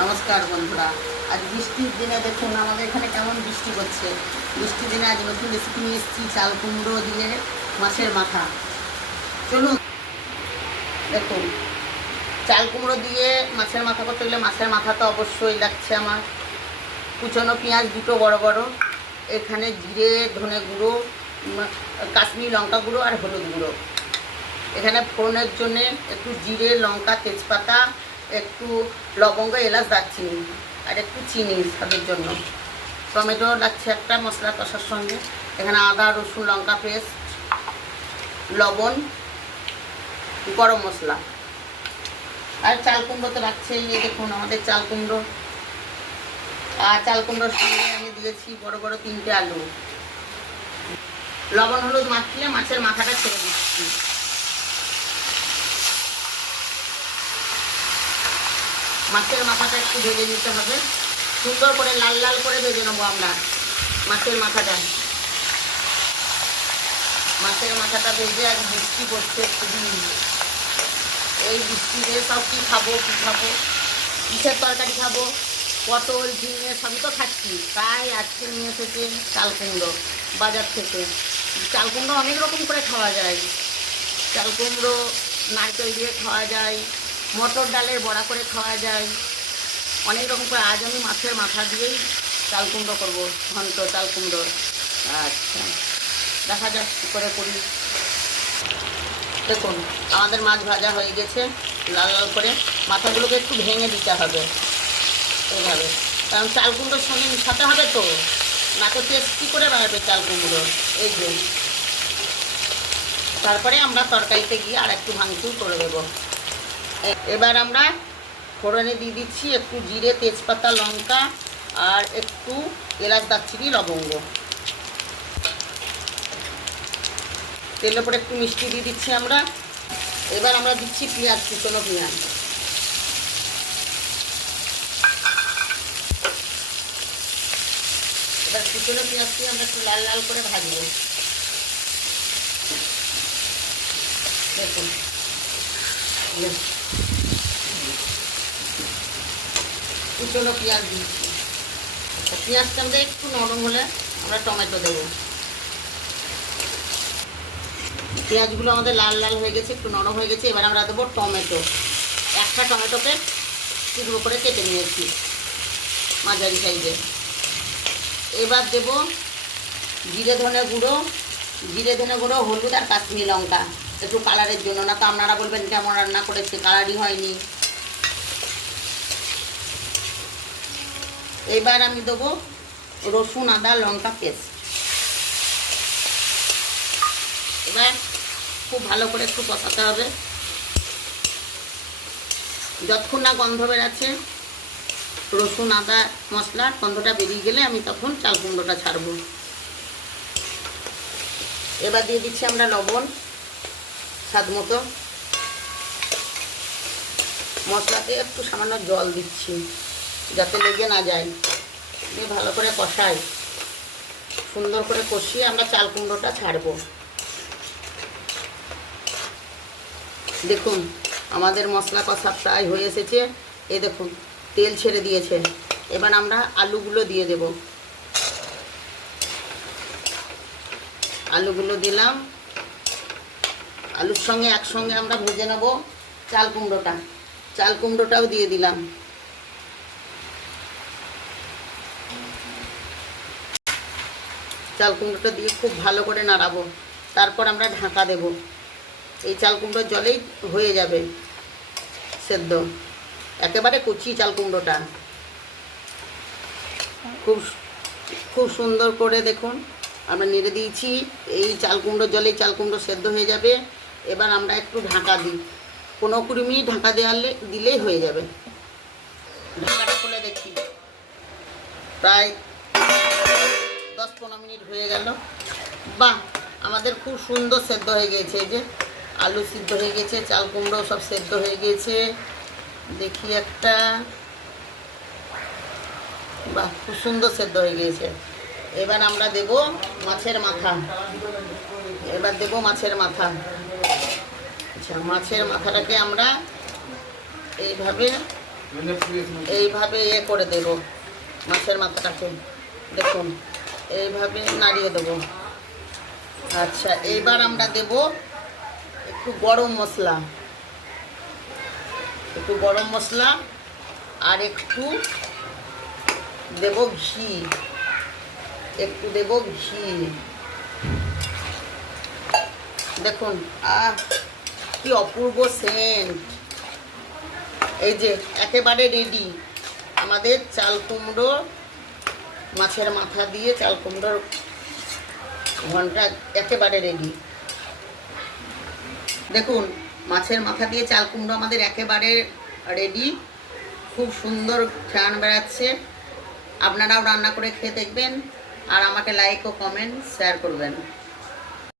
নমস্কার বন্ধুরা। আজ বৃষ্টির দিনে দেখুন আমাদের এখানে কেমন বৃষ্টি করছে বৃষ্টির দিনে আজ নতুন রেসিপি নিয়ে এসেছি, চাল কুমড়ো দিয়ে মাছের মাথা। চলুন, দেখুন, চাল কুমড়ো দিয়ে মাছের মাথা করতে গেলে মাছের মাথা তো অবশ্যই লাগছে আমার। কুচনো পেঁয়াজ দুটো বড় বড়, এখানে জিরে, ধনে গুঁড়ো, কাশ্মীরি লঙ্কা গুঁড়ো আর হলুদ গুঁড়ো। এখানে ফোড়নের জন্যে একটু জিরে, লঙ্কা, তেজপাতা, একটু লবঙ্গ, এলাচ, দারচিনি আর একটু চিনি স্বাদের জন্য। টমেটো লাগছে একটা মশলা কষার সঙ্গে। এখানে আদা, রসুন, লঙ্কা পেস্ট, লবণ, গরম মশলা। আর চাল কুমড়ো তো রাখছে এই দেখুন আমাদের চাল কুমড়ো। আর চাল কুমড়োর সঙ্গে আমি দিয়েছি বড় বড় তিনটে আলু। লবণ, হলুদ মাখিয়ে মাছের মাথাটা ছেড়ে দিচ্ছি। মাছের মাথাটা একটু ভেজে নিতে হবে। সুন্দর করে লাল লাল করে ভেজে নেব আমরা মাছের মাথাটা। মাছের মাথাটা ভেজে আজ বৃষ্টি করছে খুবই এই বৃষ্টিতে সব কী খাব কী খাব? কিসের তরকারি খাব? পটল, ঝিঙে, সবই তো খাচ্ছি। তাই আজকে নিয়ে এসেছে চাল কুমড়ো বাজার থেকে। চাল কুমড়ো অনেক রকম করে খাওয়া যায়। চাল কুমড়ো নারকেল দিয়ে খাওয়া যায়। মটর ডালের বড়া করে খাওয়া যায়। অনেক রকম করে আজ আমি মাছের মাথা দিয়েই চাল কুমড়ো করব, ঘন্ট চাল কুমড়ো আচ্ছা দেখা যাক কী করে করি। দেখুন, আমাদের মাছ ভাজা হয়ে গেছে, লাল লাল করে। মাথাগুলোকে একটু ভেঙে দিতে হবে এইভাবে কারণ চাল কুমড়োর সঙ্গে মিশাতে হবে তো। না তো কী করে বাড়বে চাল কুমড়ো। এই যে। তারপরে আমরা তরকারিতে গিয়ে আর একটু ভাঙচুর করে দেবো। এবার আমরা ফোড়নে দিয়ে দিচ্ছি একটু জিরে, তেজপাতা, লঙ্কা আর একটু এলাচ দারচিনি, লবঙ্গ। তেলের উপরে একটু মিষ্টি দিয়ে দিচ্ছি আমরা। এবার আমরা দিচ্ছি পেঁয়াজ, কুচনো পেঁয়াজ। এবার কুচনো পেঁয়াজটি আমরা একটু লাল লাল করে ভাজবো। দেখুন এই কুচনো পেঁয়াজ দিচ্ছি পেঁয়াজটা আমাদের একটু নরম হলে আমরা টমেটো দেবো। পেঁয়াজগুলো আমাদের লাল লাল হয়ে গেছে, একটু নরম হয়ে গেছে, এবার আমরা দেবো টমেটো। একটা টমেটোকে টুকরো করে কেটে নিয়েছি মাঝারি সাইজে। এবার দেব জিরে ধনে গুঁড়ো, জিরে ধনে গুঁড়ো, হলুদ আর কাশ্মীরি লঙ্কা। একটু কালারের জন্য, না তো আপনারা বলবেন কেমন রান্না করেছে কালারই হয়নি। এবার আমি দেবো রসুন, আদা, লঙ্কা পেস্ট। এবার খুব ভালো করে একটু কষাতে হবে। যতক্ষণ না গন্ধ বেরাচ্ছে, রসুন, আদা মশলার গন্ধটা বেরিয়ে গেলে আমি তখন চাল কুমড়োটা ছাড়বো। এবার দিয়ে দিচ্ছি আমরা লবণ, স্বাদ মতো। মশলাতে একটু সামান্য জল দিচ্ছি। যাতে লেগে না যায়। দিয়ে ভালো করে কষাই। সুন্দর করে কষিয়ে আমরা চাল কুমড়োটা ছাড়বো। দেখুন, আমাদের মশলা কষা প্রায় হয়ে এসেছে। এ দেখুন, তেল ছেড়ে দিয়েছে। এবার আমরা আলুগুলো দিয়ে দেব। আলুগুলো দিলাম। আলুর সঙ্গে একসঙ্গে আমরা ভেজে নেব চাল কুমড়োটা। চাল কুমড়োটাও দিয়ে দিলাম। চাল কুমড়োটা দিয়ে খুব ভালো করে নাড়াবো। তারপর আমরা ঢাকা দেব। এই চাল কুমড়োর জলেই হয়ে যাবে সেদ্ধ। একেবারে কচি চাল কুমড়োটা। খুব খুব সুন্দর করে দেখুন। আমরা নেড়ে দিয়েছি। এই চাল কুমড়োর জলে চাল কুমড়ো সেদ্ধ হয়ে যাবে। এবার আমরা একটু ঢাকা দিই। পনেরো কুড়ি মিনিট ঢাকা দেওয়ালে দিলেই হয়ে যাবে। ঢাকাটা খুলে দেখি। প্রায় দশ পনেরো মিনিট হয়ে গেল। বাহ, আমাদের খুব সুন্দর সেদ্ধ হয়ে গিয়েছে যে। আলু সিদ্ধ হয়ে গেছে, চাল কুমড়ো সব সেদ্ধ হয়ে গিয়েছে দেখি একটা। বাহ, খুব সুন্দর সেদ্ধ হয়ে গিয়েছে এবার আমরা দেব মাছের মাথা। এবার দেব মাছের মাথা। আচ্ছা মাছের মাথাটাকে আমরা এইভাবে এইভাবে ইয়ে করে দেব মাছের মাথাটাকে। দেখুন। এইভাবে নাড়িয়ে দেবো। আচ্ছা এইবার আমরা দেব একটু গরম মশলা। একটু গরম মশলা আর একটু দেব ঘি। একটু দেব ঘি। দেখুন, আহ, কি অপূর্ব সেন্ট এই যে, একেবারে রেডি আমাদের চাল কুমড়ো মাছের মাথা দিয়ে চাল কুমড়োর ঘণ্টা একেবারে রেডি দেখুন, মাছের মাথা দিয়ে চাল কুমড়ো আমাদের একেবারে রেডি খুব সুন্দর ঘ্রাণ বেড়াচ্ছে। আপনারাও রান্না করে খেয়ে দেখবেন। আর আমাকে লাইক ও কমেন্ট শেয়ার করবেন।